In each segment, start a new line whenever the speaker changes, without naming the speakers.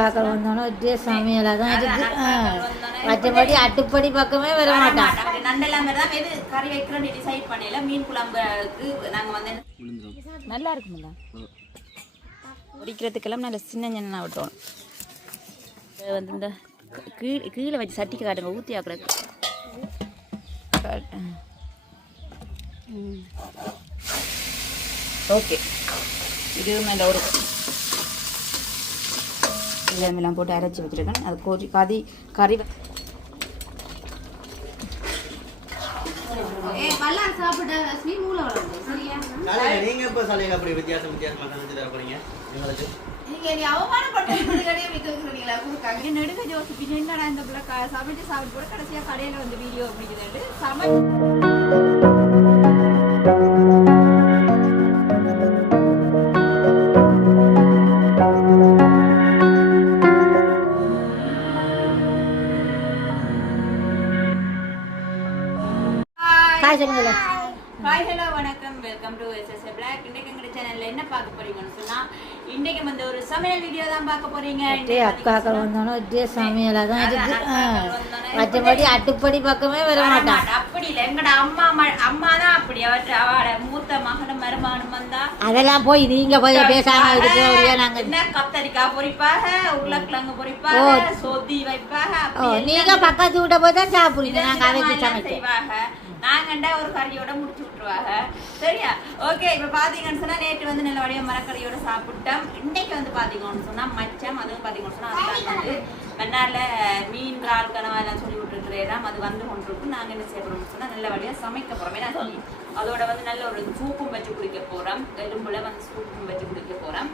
அக்காக்கள் வந்தோன்னே ஒரே சமையலாக தான் இருக்கு ஆ. மற்றபடி அட்டுப்படி பக்கமே வர மாட்டான்.
நண்டெல்லாம் தான் எது கறி வைக்கிறோன்னு டிசைட் பண்ணல மீன் குழம்புக்கு நாங்கள் வந்து நல்லா இருக்குங்களா பொரிக்கிறதுக்கெல்லாம் நல்ல சின்ன சின்ன விட்டோம். இது வந்து இந்த கீழே கீழே வச்சு சட்டிக்கு காட்டுங்க ஊற்றி ஆக்குறதுக்கு. ஓகே. இது மேலே ஒரு இதெல்லாம் போட்டு அரைச்சி வச்சுருக்கேன். அது கோரி கறி கறி
நீங்க இப்ப சாலைங்க அப்படி வித்தியாசம் வித்தியாசமா சமைச்சு தர போறீங்க? எங்களுக்கு.
நெடுக ஜோசிப்பி என்னடா இந்த பிள்ளை சமைச்சு சாப்பிட்டு போட கடைசியா கடையில வந்து வீடியோ பிடிக்குதுண்டு சமை ஹாய் ஹலோ வணக்கம். வெல்கம் டு எஸ்எஸ்ஏ பிளாக் இன்றைக்கு எங்கள் சேனல்ல என்ன பார்க்க போறீங்கன்னு சொன்னா இன்றைக்கு வந்து ஒரு சமையல் வீடியோ தான் பார்க்க போறீங்க.
ஒரே அக்காக்கள் வந்தோன்னே ஒரே சமையலாக தான் இருக்கு. மற்றபடி அட்டுப்படி பக்கமே வர மாட்டான்
மாட்டா. அப்படி இல்லை. எங்கட அம்மா அம்மா தான் அப்படி. அவற்றை அவட மூத்த மகனும் மருமகனும் வந்தா.
அதெல்லாம் போய் நீங்க போய் பேசாம இருக்கிற நாங்க
என்ன கத்தரிக்காய் பொரிப்பாக உருளைக்கிழங்கு பொரிப்பாக சொதி வைப்பாக
நீங்க பக்கத்து வீட்டை போய் தான் சாப்பிடுறீங்க. நாங்க அவைக்கு
இதெல்லாம்
சமைக்க.
செய்வாங்க? நாங்கண்டா ஒரு கறியோட முடிச்சு விட்டுருவாங்க. சரியா? ஓகே இப்ப பாத்தீங்கன்னு சொன்னா நேற்று வந்து நல்ல வடிவ மரக்கறியோட சாப்பிட்டோம். இன்னைக்கு வந்து பாத்தீங்கன்னு சொன்னா மச்சம் அதுவும் பாத்தீங்கன்னு சொன்னா அதுதான் வந்து மீன் இறால் கனவா எல்லாம் சொல்லி விட்டுருக்கிறேன் அது வந்து கொண்டு இருக்கும் நாங்க என்ன செய்யறோம்னு சொன்னால் சொன்னா நல்ல வழியா சமைக்க போகிறோம் ஏன்னா சொல்லி அதோட வந்து நல்ல ஒரு சூப்பும் வச்சு குடிக்க போறோம். எலும்புல வந்து சூப்பும் வச்சு குடிக்க போறோம்.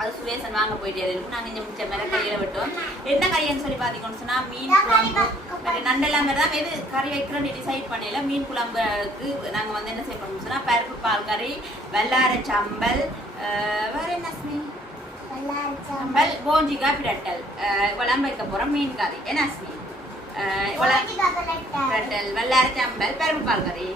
அது சுரேசன் வாங்க போயிட்டே இருக்கும் நாங்க இங்க மிச்ச மேலே கையில விட்டோம் என்ன கறின்னு சொல்லி பாத்தீங்கன்னு சொன்னா மீன் குழம்பு மற்ற நண்டெல்லாம் மாதிரி தான். எது கறி வைக்கிறோன்னு டிசைட் பண்ணல மீன் குழம்புக்கு நாங்க வந்து என்ன செய்ய போறோம்னு சொன்னா பருப்பு பால் கறி வெள்ளார சம்பல் வேற என்ன ஸ்மி சம்பல் போஞ்சிக்காய் பிரட்டல். குழம்பு வைக்க போறோம் மீன் கறி. என்ன குழம்பு பிரட்டல். வெள்ளார சம்பல் பருப்பு பால் கறி.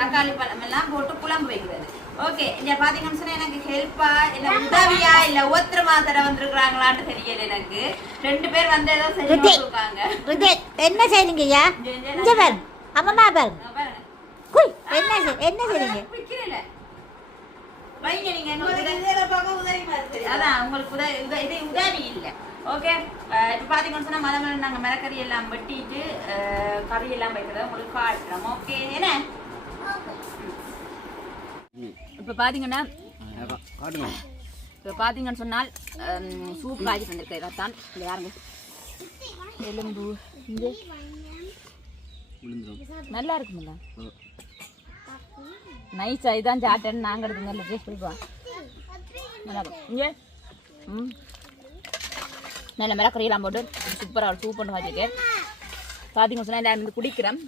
தக்காளி பழம் எல்லாம் போட்டு குழம்பு வைக்கிறது. ஓகே இங்க பாத்தீங்கன்னு சொன்னா எனக்கு ஹெல்ப்பா இல்ல உதவியா இல்ல ஒத்துரமா தர வந்திருக்காங்களான்னு தெரியல எனக்கு. ரெண்டு பேர் வந்து ஏதோ செஞ்சு
ரிஜெக்ட், என்ன செய்றீங்க ஐயா? இங்க பாரு அம்மம்மா பாரு குய் என்ன செய்- என்ன செய்றீங்க?
வைக்கிறேன் வைங்க நீங்க உங்களுக்கு அதான் உங்களுக்கு உதவி உத- இது உதவி இல்ல. ஓகே இப்ப பாத்தீங்கன்னு சொன்னா மலை மேல நாங்க மிளகறி எல்லாம் வெட்டிட்டு கறி எல்லாம் வைக்கிறத உங்களுக்கு காட்டுறோம். ஓகே என்ன? இப்ப பாத்தீங்கன்னா
காட்டுங்க.
இப்போ பார்த்தீங்கன்னு சொன்னால் சூப் காய்ச்சி தந்திருக்கிறேன் தான் இல்லை யாருங்க எலும்பு இங்கே நல்லா இருக்குமில்ல நைஸா இதான் சாட்டன் நாங்கள் எடுத்து நல்ல டேஸ்ட் கொடுப்போம் நல்லா இருக்கும். இங்கே? ம் நல்ல மிளகறியெல்லாம் போட்டு சூப்பராக ஒரு சூப் ஒன்று வச்சுருக்கேன் பார்த்தீங்கன்னு சொன்னால் வந்து குடிக்கிறேன்.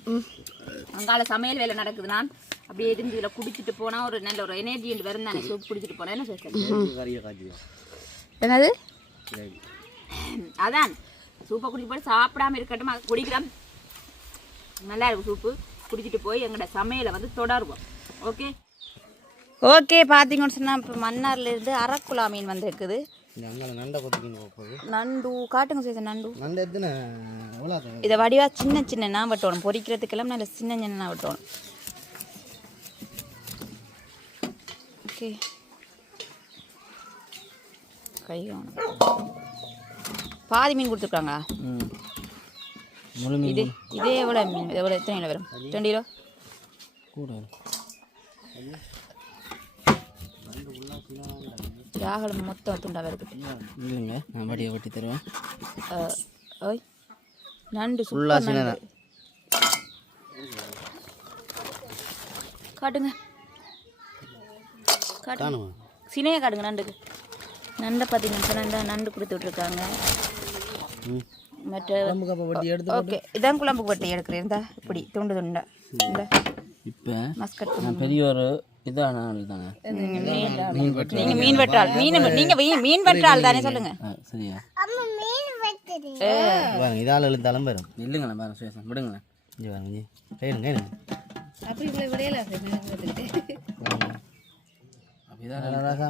அங்கால சமையல் வேலை நடக்குது நான் அப்படியே இருந்து இதில் குடிச்சிட்டு போனால் ஒரு நல்ல ஒரு எனர்ஜி வரும் தானே. சூப் குடிச்சிட்டு போனால் என்ன
காய்ச்சி
என்னது? அதான். சூப்பை குடிச்சு போட்டு சாப்பிடாம இருக்கட்டும். அது குடிக்கிறோம். நல்லா இருக்கும் சூப்பு. குடிச்சிட்டு போய் எங்களோட சமையலை வந்து தொடருவோம். ஓகே ஓகே பார்த்தீங்கன்னு சொன்னால் இப்போ மன்னார்லேருந்து அரக்குலா மீன் வந்திருக்குது
நண்டை கொத்திக்கின்னு போகுது.
நண்டு காட்டுங்க சேசன் நண்டு.
நண்டை எத்தனை? எவ்வளோ
இதை வடிவா சின்ன சின்ன வெட்டணும். பொரிக்கிறதுக்கெல்லாம் நல்ல சின்ன சின்ன வெட்டணும். ஓகே கை காணும். பாதி மீன் கொடுத்துருக்காங்களா? இது இதே எவ்வளோ மீன்? இது எவ்வளோ? எத்தனை கிலோ வரும்? ரெண்டு கிலோ?
கூட
யாகலம் மொத்தம் துண்டா வருது
இல்லைங்க நான் வடியை வெட்டி தருவேன்.
ஓய் நண்டு
ஃபுல்லாக
காட்டுங்க. காட்டுங்க சினையை காட்டுங்க நண்டுக்கு. நண்டை பார்த்தீங்கன்னு சொன்னா இந்த நண்டு கொடுத்து விட்ருக்காங்க
ம்.
மற்ற ஓகே இதான் குழம்பு போட்டு எடுக்கிறேன். இந்த இப்படி துண்டு துண்டா. இந்த.
இப்போ
மஸ்கட்
நான் பெரிய ஒரு இதான ஆள் தானே மீன். வெட்டுற
நீங்க மீன் வெட்டால் மீன் நீங்க மீன் மீன் வெட்டால் தானே சொல்லுங்க.
சரியா. பாருங்க இதால் எழுத்தாலும் வரும். இல்லைங்களா பாருங்க சுயசன் விடுங்களேன். இங்கே பாருங்க.
இதான்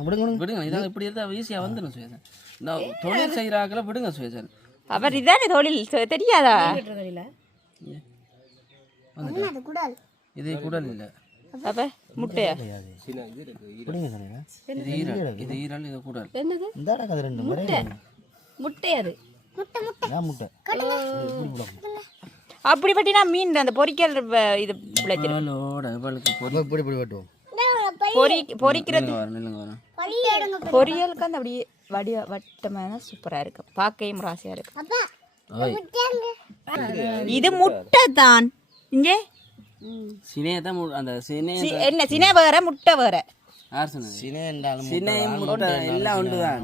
விடுங்க விடுங்க.
விடுங்க இதான் இப்படி இருந்தால் ஈஸியாக வந்துடும் சுயசன் தொழில் செய்கிறாக்களை விடுங்க சுயசன்
அவர் இதானே தொழில் தெரியாதா?
இது குடல் இல்லை.
அப்ப முட்டையா?
இது ஈரல். இது ஈரல் இது குடல்.
இந்த இடக்கு அது ரெண்டு முறை
முட்டை. அது.
முட்டை
அப்படி பட்டினா மீன் அந்த பொரிக்கிற வ- இது
இவளுக்கு பொரி
இப்படி இப்படி வெட்டுவோம்?
பொரி பொரிக்கிறது பொரியலுக்கு அந்த அப்படியே வடிவ வட்டமாக சூப்பராக இருக்கும். பார்க்கையும் ராசியாக இருக்கும். இது முட்டை தான் இங்கே?
சினையை தான் மு- அந்த சினை
சி- என்ன சினை வேற முட்டை வேற.
யார் சொன்னது?
சினை என்றாலும்
சினை முட்டை எல்லாம் ஒன்று தான்.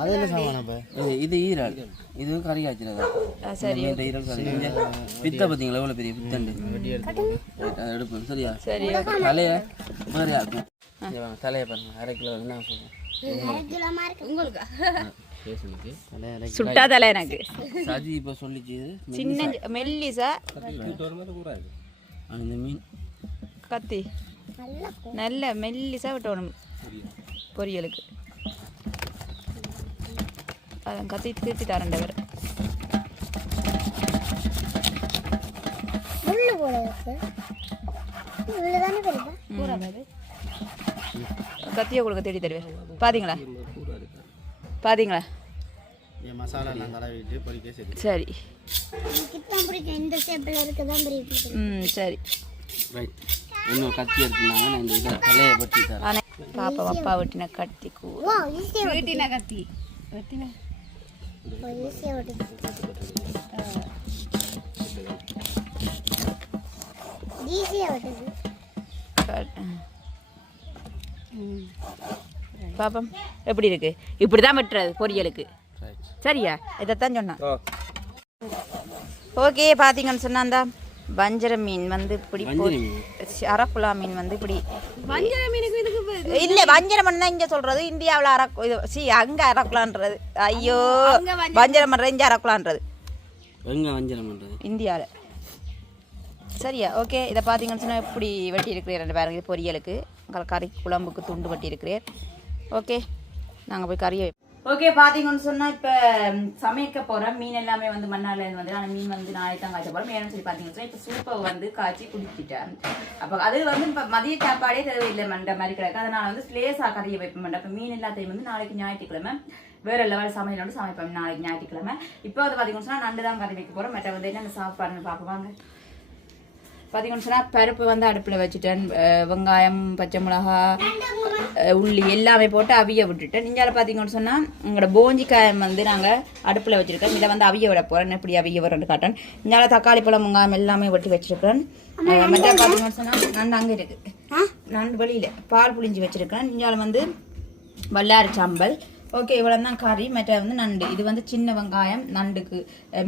அது என்ன சாமான் அப்போ?
இது இது ஈரல். இதுவும் கறி காய்ச்சலதா
சரி.
இந்த ஈரல் கறி. பித்த பார்த்தீங்களா? எவ்வளோ பெரிய பித்தண்டு எடுப்போம். சரியா?
சரி.
தலையை மாதிரி ஆக்கும். இங்க வாங்க, தலையை பாருங்க. அரை கிலோ என்ன சொல்லுங்க
சுட்டா தலை எனக்கு.
சதி இப்போ சொல்லிச்சு இது.
சின்ன மெல்லிசா.
அந்த மீன்.
கத்தி. நல்ல மெல்லிசா விட்டணும் பொரியலுக்கு. அதான் கத்தி திருத்தி தரண்டவர்
முள்ளு போல
கத்தியை கொடுக்க தேடி தருவேன். பாத்தீங்களா? பாத்தீங்களா?
என் மசாலா நான் தடவிட்டு பொறிக்க சரி.
சரி.
எனக்கு
ரைட் இன்னும் கத்தி எடுத்துனாங்க நான் இந்த இதை தலையை பற்றி தரேன்.
பாப்பா அப்பா வெட்டின கத்தி வெட்டின கத்தி. வெட்டின. பாப்பம் எப்படி இருக்கு? இப்படி தான் வெட்டுறது பொரியலுக்கு. சரியா? இதைத்தான் சொன்னான். ஓகே பார்த்தீங்கன்னு சொன்னா அந்த வஞ்சர மீன் வந்து இப்படி
வஞ்சர மீன்?
அரக்குலா மீன் வந்து இப்படி. இல்ல வஞ்சர மண் தான் இங்க சொல்றது. இந்தியாவுல அரக்கு இது சி அங்க அரக்குலான்றது ஐயோ வஞ்சர மண் இங்க அரக்குலான்றது
எங்கே வஞ்சரம் பண்ணுறது
இந்தியாவில். சரியா ஓகே. இதை பார்த்தீங்கன்னு சொன்னால் இப்படி வெட்டி இருக்கிறேன் ரெண்டு பேருக்கு இது பொரியலுக்கு. கறி குழம்புக்கு துண்டு வெட்டி இருக்கிறேன் ஓகே நாங்கள் போய் கறியை ஓகே பார்த்தீங்கன்னு சொன்னால் இப்போ சமைக்க போகிற மீன் எல்லாமே வந்து மண்ணாலேருந்து வந்து ஆனால் மீன் வந்து நாளைக்கு தான் காய்ச்ச போகிறோம் ஏன்னு சொல்லி பார்த்தீங்கன்னு சொன்னால் இப்போ சூப்பை வந்து காய்ச்சி குடிச்சிட்டேன். அப்போ அது வந்து இப்போ மதிய சாப்பாடே தேவையில்லை மண்ட மாதிரி கிடக்கு. அதனால் வந்து ஸ்லேஸாக கறியை வைப்பேன் மண்டை. இப்போ மீன் எல்லாத்தையும் வந்து நாளைக்கு ஞாயிற்றுக்கிழமை வேற லெவல் சமையலோடு சமைப்பேன் நாளைக்கு ஞாயிற்றுக்கிழமை. இப்போ வந்து பார்த்தீங்கன்னு சொன்னால் நண்டு தான் கறி வைக்க போகிறோம் மற்ற வந்து என்ன சாப்பாடுன்னு பார்க்குவாங்க பார்த்தீங்கன்னு சொன்னால் பருப்பு வந்து அடுப்பில் வச்சுட்டேன். வெங்காயம் பச்சை மிளகா உள்ளி எல்லாமே போட்டு அவிய விட்டுட்டேன். நீங்கள் பார்த்தீங்கன்னு சொன்னால் உங்களோட போஞ்சிக்காயம் வந்து நாங்கள் அடுப்பில் வச்சுருக்கோம். இதை வந்து அவிய விட போகிறேன் எப்படி அவிய வரேன்னு காட்டேன் இங்கே தக்காளி பழம் வெங்காயம் எல்லாமே வெட்டி வச்சுருக்கேன் மற்ற பார்த்தீங்கன்னு சொன்னால் நண்டு அங்கே இருக்குது நண்டு வெளியில். பால் புளிஞ்சு வச்சுருக்கேன் இங்கே வந்து வல்லாரி சாம்பல் ஓகே இவ்வளோ தான் கறி மற்ற வந்து நண்டு. இது வந்து சின்ன வெங்காயம் நண்டுக்கு.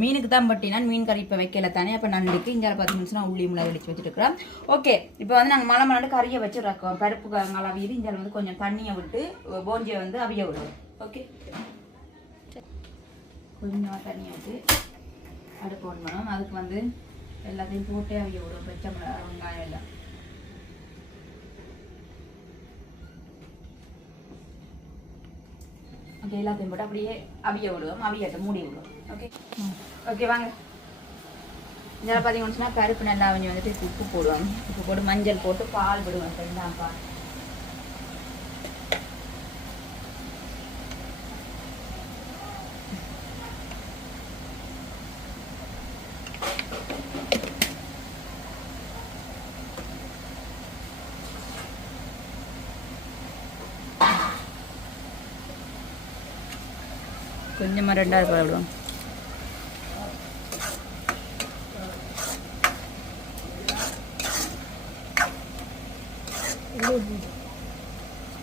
மீனுக்கு தான் பட்டினா மீன் கறி இப்போ வைக்கல தானே. அப்போ நண்டுக்கு இங்கே பார்த்தீங்கன்னா உள்ளி மிளகு அடிச்சு வச்சுருக்கிறோம். ஓகே இப்போ வந்து நாங்கள் மலை மலாண்டு கறியை வச்சு ரக்கோம் பருப்பு காங்கால் அவியது இங்கே வந்து கொஞ்சம் தண்ணியை விட்டு போஞ்சியை வந்து அவிய விடுவோம். ஓகே. கொஞ்சம் தண்ணியை விட்டு அடுப்பு ஒன்று அதுக்கு வந்து எல்லாத்தையும் போட்டு அவிய விடுவோம். பச்சை மிளகாய் வெங்காயம் எல்லாம். ஓகே எல்லாத்தையும் போட்டு அப்படியே அவிய விடுவோம் அவியத்தை மூடி விடுவோம். ஓகே? ஓகே வாங்க. இதெல்லாம் பார்த்தீங்கன்னா சொன்னால் நல்லா அவங்க வந்துட்டு உப்பு போடுவோம் உப்பு போட்டு மஞ்சள் போட்டு பால் விடுவாங்க சரிங்களா பால்? கொஞ்சமாக ரெண்டாவது பால் விடுவோம்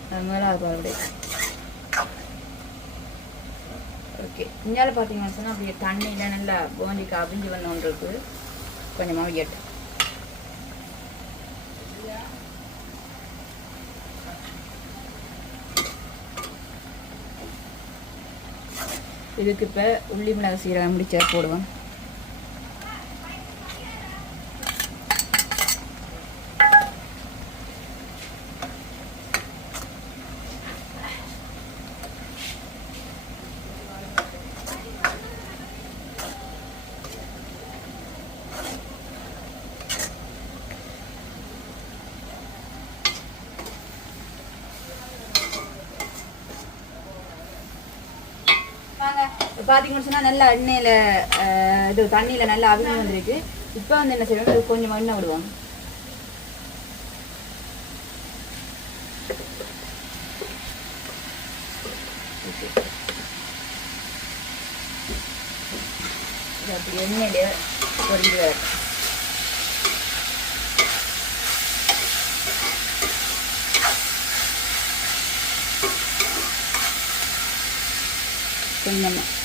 அது மேலாவது பால் விடு ஓகே இந்தியாவில் பார்த்தீங்கன்னா சொன்னால் அப்படியே தண்ணியில் நல்லா போண்டிக்கு அவிஞ்சு வந்த ஒன்று இருக்குது கொஞ்சமாக கேட்டேன் இதுக்கு இப்போ உள்ளி மிளகு சீரகம் முடிச்சார் போடுவோம். நாங்கள் பார்த்தீங்கன்னு சொன்னால் நல்லா எண்ணெயில் இது தண்ணியில் நல்லா அவிஞ்சு வந்திருக்கு. இப்போ வந்து என்ன செய்வோம்? கொஞ்சம் எண்ணெய் விடுவோம். அப்படி எண்ணெயிலே பொரிஞ்சு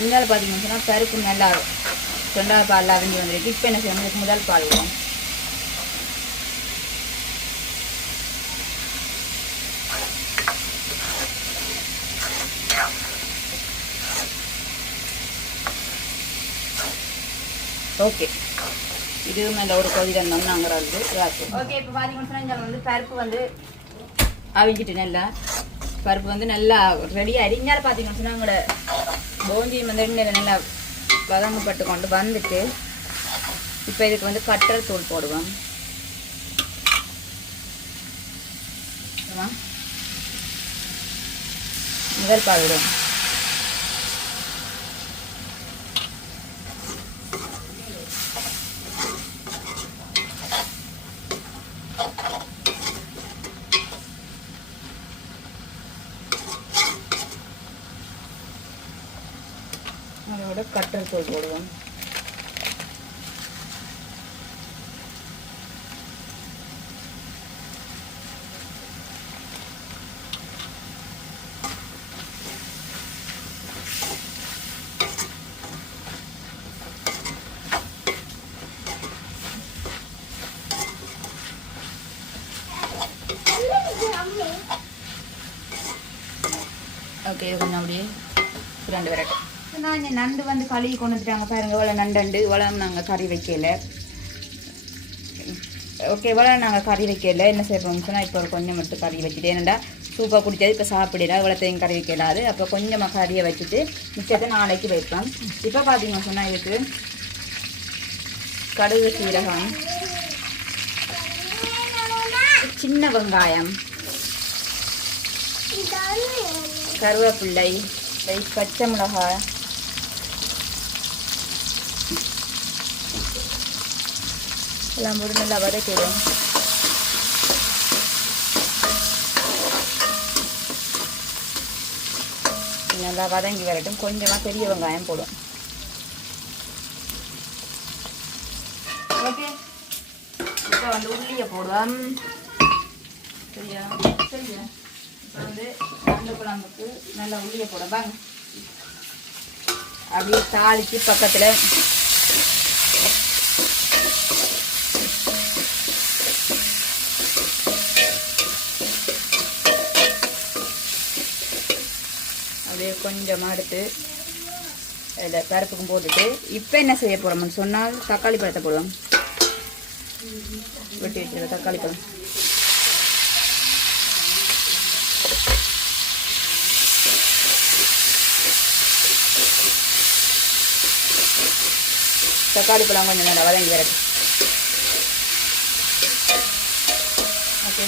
இங்கால பார்த்தீங்கன்னு சொன்னால் பருப்பு நல்லா ரெண்டாவது பால் அவிஞ்சு வந்துருக்கு. இப்போ என்ன செய்யணும்? முதல் பால் விடும் ஓகே. இது மேலே ஒரு கொதி வந்தோம் நாங்கள் வந்து ஓகே இப்போ பார்த்தீங்கன்னு இங்கே வந்து பருப்பு வந்து அவிஞ்சிட்டு நல்லா பருப்பு வந்து நல்லா ரெடி அரிஞ்சால பார்த்தீங்கன்னு சொன்னால் எங்களோட வந்து எண்ணெயில் நல்லா வதங்கப்பட்டு கொண்டு வந்துட்டு இப்போ இதுக்கு வந்து கட்டல் தூள் போடுவோம். முதல் பால் விடுவோம் அதோட கட்டல் தூள் போடுவோம் ஓகே இது கொஞ்சம் அப்படியே ரெண்டு வரட்டும் நான் இந்த நண்டு வந்து கழுவி கொண்டு வந்துட்டாங்க பாருங்க. இவ்வளோ நண்டண்டு இவ்வளோ நாங்கள் கறி வைக்கல. ஓகே இவ்வளோ நாங்கள் கறி வைக்கல. என்ன செய்யறோம்னு சொன்னால் இப்போ கொஞ்சம் மட்டும் கறி வச்சுட்டு ஏன்னா சூப்பாக குடிச்சது இப்போ சாப்பிடல இவ்வளோத்தையும் கறி வைக்கலாது அப்போ கொஞ்சமாக கறியை வச்சுட்டு மிச்சத்தை நாளைக்கு வைப்பேன் இப்போ பார்த்தீங்கன்னு சொன்னால் இதுக்கு கடுகு சீரகம் சின்ன வெங்காயம் கருவேப்பிள்ளை பச்சை மிளகாய் எல்லாம் போட்டு நல்லா வதக்கிடும் நல்லா வதங்கி வரட்டும். கொஞ்சமாக பெரிய வெங்காயம் போடும். ஓகே. இப்போ வந்து உள்ளியை போடுவோம். சரியா? சரியா? இப்போ வந்து நண்டு குழம்புக்கு நல்லா உள்ளியை போடுவாங்க அப்படியே தாளிச்சு பக்கத்தில் அப்படியே கொஞ்சமாக எடுத்து அதில் பருப்புக்கும் போட்டுட்டு இப்போ என்ன செய்ய போகிறோம்னு சொன்னால் தக்காளி பழத்தை போடுவோம். வெட்டி வச்சிருக்க தக்காளி பழம். தக்காளி பழம் கொஞ்சம் நல்லா வதங்கி வரட்டும். ஓகே.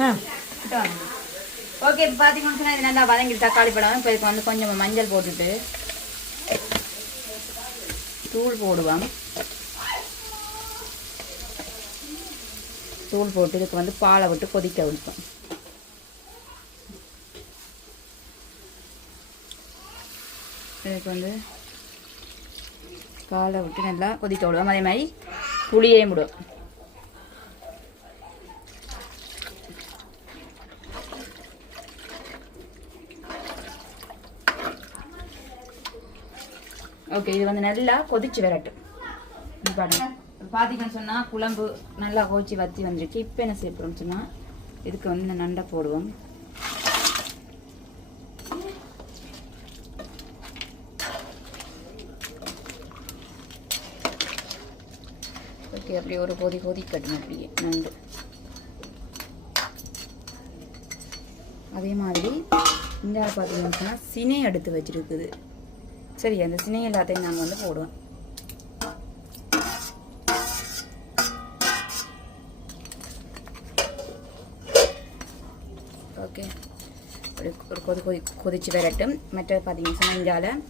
ஆ.
ஓகே இப்போ பார்த்தீங்கன்னா இது நல்லா வதங்கி தக்காளி பழம் இப்போ இதுக்கு வந்து கொஞ்சம் மஞ்சள் போட்டுட்டு தூள் போடுவோம். தூள் போட்டு இதுக்கு வந்து பாலை விட்டு கொதிக்க வைப்போம். இதுக்கு வந்து பாலை விட்டு நல்லா கொதிக்க விடுவோம். அதே மாதிரி புளியையும் விடுவோம் ஓகே இது வந்து நல்லா கொதிச்சு வரட்டும். இது பாருங்க. பார்த்தீங்கன்னு சொன்னால் குழம்பு நல்லா கொதிச்சு வத்தி வந்துருக்கு. இப்போ என்ன செய்ய போகிறோம்னு சொன்னால் இதுக்கு வந்து நண்டை போடுவோம். ஓகே அப்படியே ஒரு கொதி கட்டணும் அப்படியே நண்டு. அதே மாதிரி இந்த பார்த்தீங்கன்னு சொன்னால் சினை எடுத்து வச்சிருக்குது. சரி அந்த சினை எல்லாத்தையும் நாங்கள் வந்து போடுவோம் ஓகே. ஒரு கொதி கொதி கொதிச்சு வரட்டும். மற்ற பார்த்தீங்கன்னா சொன்னால்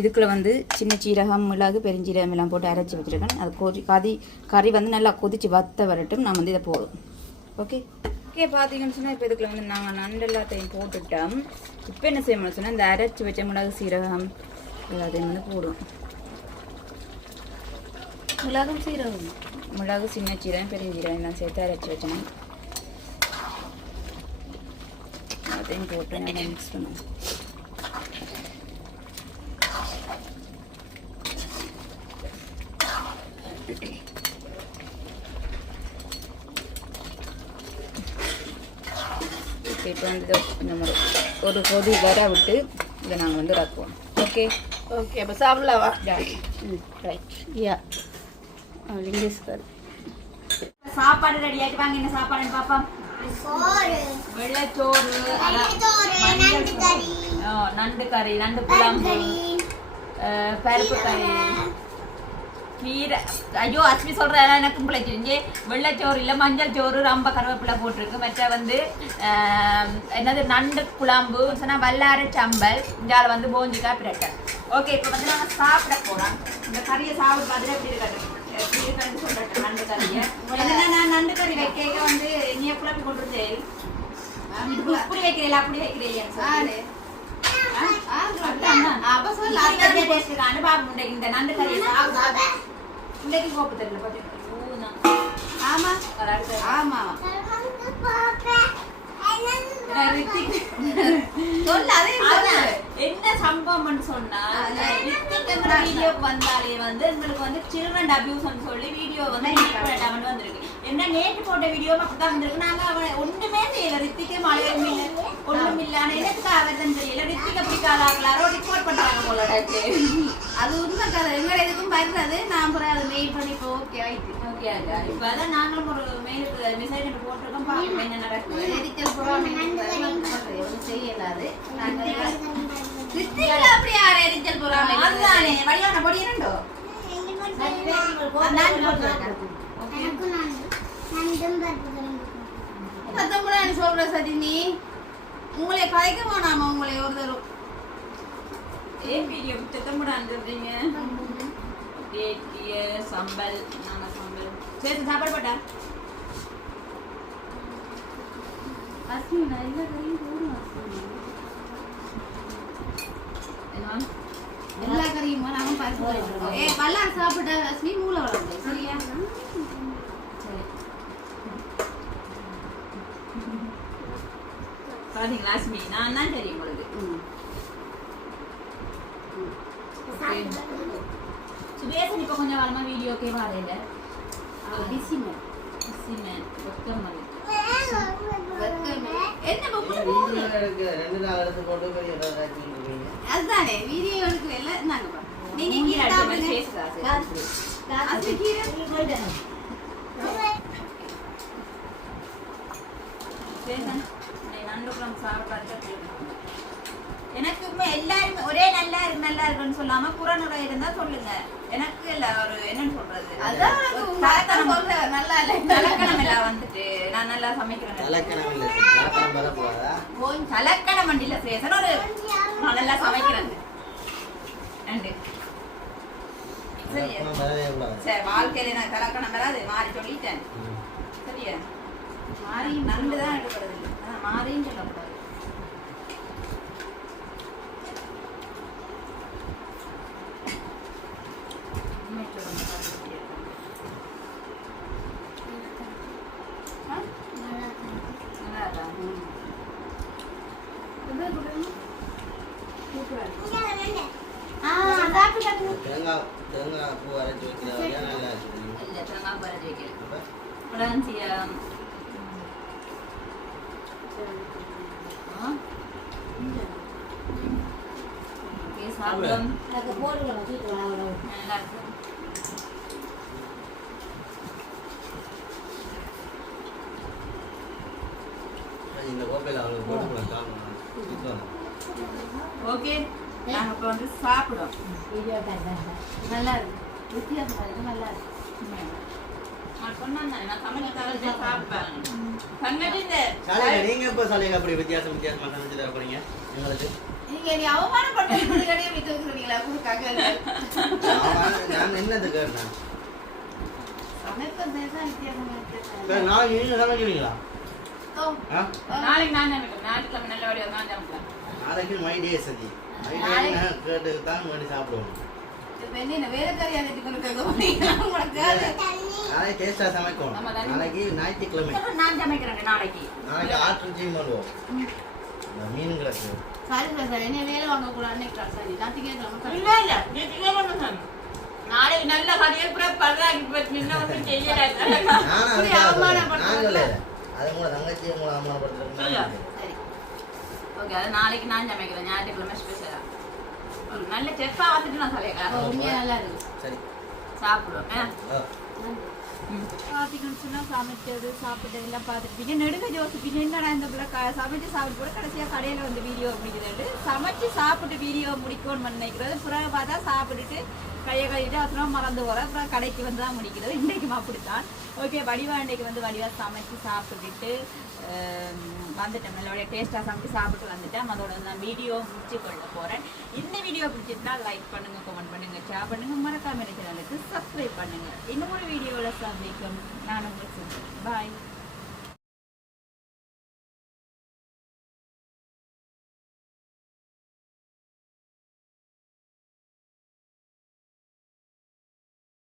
இதுக்குள்ளே வந்து சின்ன சீரகம் மிளகு பெருஞ்சீரகம் எல்லாம் போட்டு அரைச்சி வச்சுருக்கேன். அது கொதி கதி கறி வந்து நல்லா கொதிச்சு வத்த வரட்டும். நான் வந்து இதை போதும் ஓகே? ஓகே பார்த்தீங்கன்னு சொன்னால் இப்போ இதுக்குள்ள வந்து நாங்கள் நண்டு எல்லாத்தையும் போட்டுட்டோம் இப்போ என்ன செய்யணும்னு சொன்னால் இந்த அரைச்சி வச்ச மிளகு சீரகம் எல்லாத்தையும் வந்து போடும்
மிளகும் சீரகம்.
மிளகு சின்ன சீரகம் பெருஞ்சீரகம் எல்லாம் சேர்த்து அரைச்சி வச்சேன் அதையும் போட்டு நல்லா மிக்ஸ் பண்ணுவோம். இதை கொஞ்சம் ஒரு ஒரு கொதி வர விட்டு இதை நாங்கள் வந்து இறக்குவோம் ஓகே
ஓகே அப்போ சாப்பிடலாவா
ம் ரைட்
யா இங்கிலீஷ்
சாப்பாடு ரெடி ஆயிட்டு வாங்க என்ன சாப்பாடுன்னு பாப்பா
சோறு.
வெள்ளைச்சோறு
சோறு. நண்டு கறி
நண்டு குழம்பு பருப்பு கறி. கீரை. ஐயோ அஸ்மி சொல்றேன் எனக்கு பிள்ளைச்சிருந்துச்சு வெள்ளைச்சோறு இல்லை மஞ்சள் சோறு ரொம்ப கருவேப்பிலை போட்டிருக்கு. மற்ற வந்து என்னது நண்டு குழம்பு சொன்னா வல்லார சம்பல் இந்தியாவில் வந்து போஞ்சிக்காய் பிரட்டை. ஓகே இப்போ வந்து நாங்கள் சாப்பிட போகிறோம் இந்த கறியை சாப்பிட்டு பார்த்துட்டு எப்படி இருக்கட்டும். எப்படி இருக்குன்னு சொல்லட்டும் நண்டு கறியை. என்னன்னா நான் நண்டு கறி வைக்க வந்து நீ குழம்பு கொண்டு வந்தேன் இப்படி வைக்கிறீங்களா அப்படி வைக்கிறீங்களா என்ன சம்பவம்னு சொன்னா ரித்திக் வீடியோக்கு வந்தாலே வந்து எங்களுக்கு வந்து சில்ட்ரன் அபியூஸ் சொல்லி வீடியோ வந்து வந்திருக்கு என்ன நேற்று போட்ட வீடியோ அப்படி தான் வந்திருக்கு நாங்க அவனை ஒண்ணுமே செய்யல ரித்திக்கே மழையும் ஒண்ணும் இல்ல ஆனா எனக்கு அவர்தான் தெரியல ரித்திக்க பிடிக்காதாங்களாரோ ரிப்போர்ட் பண்றாங்க போல இருக்கு.
அது உண்மை கதை. எங்களை எதுக்கும் வருது நான் அப்புறம் அதை மெயில் பண்ணி இப்போ ஓகே ஆயிட்டு.
ஓகே அக்கா. இப்ப அதான் நாங்களும் ஒரு மெயிலுக்கு மெசேஜ் போட்டிருக்கோம். என்ன நடக்குது.
எரிச்சல் ஒன்றும் செய்யலாது அப்படி யார் எரிச்சல்
அதுதானே. வழியான பொடி இரண்டோ?
சொல்ற உங்களை கதைக்க வேணாமா உங்களை ஒரு தரம்
ஏன் வீடியோ திட்டமிடாந்துருந்தீங்க கேட்டிய சம்பல் நாங்க சம்பல். சரி சாப்பாடு போட்டா? என்ன?
எல்லா கறியும்? போடுவோம். ஏ பல்லார் சாப்பிட்ட அஸ்மி மூளை வளர்ந்து சரியா
சரி பாத்தீங்களா அஸ்மி நான் தான் தெரியும் உங்களுக்கு? சுபேசன் இப்போ கொஞ்சம் காலமா வீடியோக்கே வரையில
பிஸி மேம்
சிமெண்ட் வெக்கம் மாதிரி
என்ன பொம்பளை
ரெண்டு நாள் எடுத்து போட்டு பெரிய ஏதாவது ஆக்கி கொடுப்பீங்க.
அதுதானே. வீடியோ எடுக்கல எல்லாம் நாங்க பாப்போம். நீங்க கீரை சாப்பிடுங்க அஸ்மி கீரை
பேசன் நண்டு குழம்பு சாப்பிட்டு எனக்குமே எல்லாருமே ஒரே நல்லா இருக்கு நல்லா இருக்குன்னு சொல்லாம புறநுரை இருந்தா சொல்லுங்க. எனக்கு இல்ல ஒரு என்னன்னு சொல்றது?
அதான் நல்லா இல்லை.
தலக்கணம் எல்லாம் வந்துட்டு. நான் நல்லா சமைக்கிறேன்
தலைக்கணம் இல்லை? தலக்கணம்
வண்டியில சேசன். ஒரு நான் நல்லா சமைக்கிறேன்
கூடாது.
சரி வாழ்க்கையில நான் தலக்கணம் வராது. மாறி சொல்லிட்டேன். சரியா? மாறியும் நண்டு தான் எடுக்கிறது மாறியும் சொல்லக்கூடாது உண்மை சொல்லணும், பார்த்துக்கிட்டே இருக்கணும். ஆ? நல்லா இருக்கா?
தேங்காய் தேங்காய் பூ அரைச்சி வைக்கிறதா நல்லா இருக்கு
இல்ல, தேங்காய் பால் வைக்கல.
அப்ப
இப்பதான் செய்ய- ஆ? ஓகே, சாப்பிடுவோம். நல்லா இருக்கு.
இந்த கோப்பையில் அவளுக்கு போட்டு கூட காணும்
ஓகே நாங்க இப்ப வந்து சாப்பிடுவோம்
நல்லா இருக்கு. வித்தியாசமா இருக்கு நல்லா இருக்கு.
நீங்க இப்ப சாலைங்க அப்படி வித்தியாசம் வித்தியாசமா சமைச்சு தர போறீங்க? எங்களுக்கு
நீங்க நீ அவமானப்படுத்தி கடையை வித்து வைக்கிறீங்களா குறுக்காக
நான் நான் என்னது கேட்டேன் நாளைக்கு
நான் ஞாயிற்றுக்கிழமை நல்லபடியாக தான் சமைக்கிறேன்
நாளைக்கு மை டே சதி கேட்டு தான் வேண்டி சாப்பிடுவோம். நாளைக்கு டேஸ்டா சமைக்கணும்.
நம்ம தானே.
நாளைக்கு ஞாயிற்றுக்கிழமை.
நான் சமைக்கிறேன் நாளைக்கு.
நாளைக்கு ஆற்று ஜீம் பண்ணுவோம். இந்த மீன் கிடக்கு
சாரி சார் சார். என்ன வேலை வாங்க கூட அன்னைக்கு சரி. நான் திங்கட்கிழமை
இல்ல இல்ல. நாளைக்கு நல்ல கடையில் கூட பரவாயில்ல இப்ப நின்ன ஒன்றும் செய்யல
நானும்
இப்படி
அதுக்காக சொல்றேன்.
அவமானப்படுத்துறது.
நான் சொல்லல அது.
சரி.
ஓகே அது நாளைக்கு நான் சமைக்கிறேன். ஞாயிற்றுக்கிழமை ஸ்பெஷலா ஒரு நல்ல செஃப்பா வந்துட்டு நான் சொல்லிக்கிறேன்
உண்மையா நல்லா இருக்கு.
சரி.
சாப்பிடுவோம். ஆ.
ஆ.
பார்த்தீங்கன்னு சொன்னா சமைச்சது சாப்பிட்டது எல்லாம் பார்த்துருப்பீங்க நெடுக யோசிப்பீங்க என்னடா இந்த பிள்ளை க- சமைச்சு சாப்பிட்டு கூட கடைசியாக கடையில் வந்து வீடியோ முடிக்கிறது சமைச்சு சாப்பிட்டு வீடியோ முடிக்கணும்னு நினைக்கிறது. பிறகு பார்த்தா சாப்பிட்டுட்டு கையை கழுவிட்டு அப்புறம் மறந்து போகிறேன் அப்புறம் கடைக்கு வந்து தான் முடிக்கிறது. இன்றைக்கும் அப்படித்தான். ஓகே வடிவா அன்றைக்கு வந்து வடிவா சமைச்சு சாப்பிட்டுட்டு வந்துட்டேன். நம்மளோட டேஸ்ட்டாக சமைச்சு சாப்பிட்டு வந்துட்டேன். அதோட நான் வீடியோ முடிச்சு கொள்ள போகிறேன் இந்த வீடியோ பிடிச்சிருந்தா லைக் பண்ணுங்க கமெண்ட் பண்ணுங்கள் ஷேர் பண்ணுங்கள் மறக்காம சேனலுக்கு சப்ஸ்கிரைப் பண்ணுங்கள் இன்னும் ஒரு வீடியோவில் சந்திக்கும். நான் உங்களுக்கு பாய்